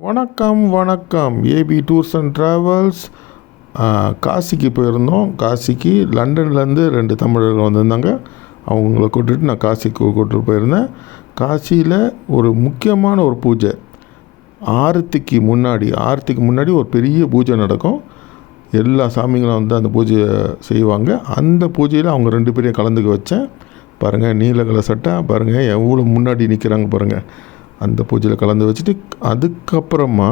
வணக்கம் வணக்கம். A B tours and travels. காசிக்கு போயிருந்தோம். காசிக்கு லண்டன்லேருந்து 2 தமிழர்கள் வந்திருந்தாங்க. அவங்கள கூட்டிகிட்டு நான் காசிக்கு கூட்டிகிட்டு போயிருந்தேன். காசியில் ஒரு முக்கியமான ஒரு பூஜை, ஆரத்திக்கு முன்னாடி ஒரு பெரிய பூஜை நடக்கும். எல்லா சாமிங்களும் வந்து அந்த பூஜையை செய்வாங்க. அந்த பூஜையில் அவங்க 2 பேரையும் கலந்துக்க வச்சேன். பாருங்கள், நீல கலர் சட்டை பாருங்கள், எவ்வளோ முன்னாடி நிற்கிறாங்க பாருங்கள். அந்த பூஜையில் கலந்து வச்சுட்டு அதுக்கப்புறமா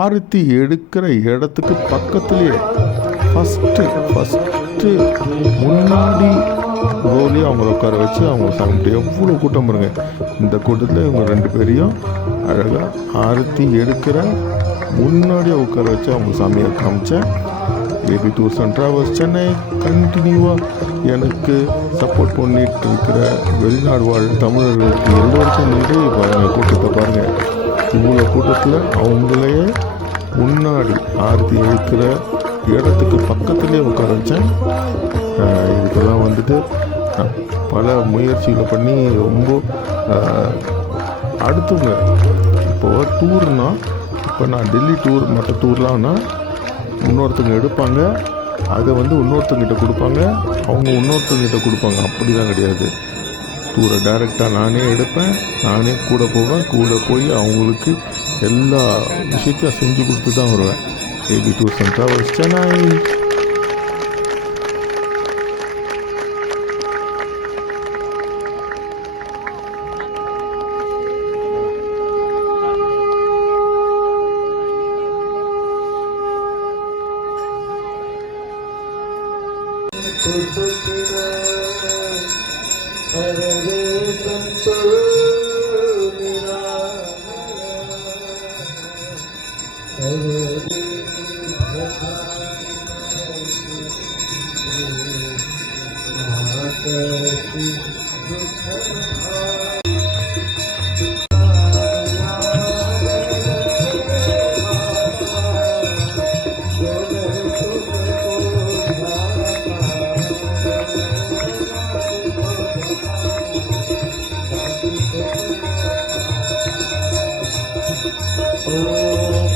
ஆரத்தி எடுக்கிற இடத்துக்கு பக்கத்துலேயே ஃபஸ்ட்டு முன்னாடி ரோலி அவங்கள உட்கார வச்சு அவங்க சாப்பிட்டு எவ்வளோ கூட்டம் பாருங்க. இந்த கூட்டத்தில் இவங்க 2 பேரையும் அழகாக ஆரத்தி எடுக்கிற முன்னாடியே உட்கார வச்சு அவங்க சாமியை காமிச்சேன். A B tours and travels Chennai கண்டினியூவாக எனக்கு சப்போர்ட் பண்ணிட்டு இருக்கிற வெளிநாடு வாழ் தமிழர்களுக்கு எல்லோருக்கும் நன்றி. பாருங்கள், கூட்டத்தை பாருங்கள். இவ்வளோ கூட்டத்தில் அவங்களையே முன்னாடி ஆரத்தி எடுக்கிற இடத்துக்கு பக்கத்துலேயே உட்கார வச்சேன். இதுக்கெல்லாம் வந்துட்டு பல முயற்சிகளை பண்ணி ரொம்ப அடுத்தவங்க இப்போது டூர்னால், இப்போ நான் டெல்லி டூர் மற்ற டூர்லாம்னா இன்னொருத்தவங்க எடுப்பாங்க, அதை வந்து இன்னொருத்தங்கிட்ட கொடுப்பாங்க, அவங்க இன்னொருத்தங்கிட்ட கொடுப்பாங்க. அப்படி தான் கிடையாது. டூரை டைரெக்டாக நானே எடுப்பேன், நானே கூட போவேன். கூட போய் அவங்களுக்கு எல்லா விஷயத்தையும் செஞ்சு கொடுத்து தான் வருவேன். A B tours and travels Chennai. Oh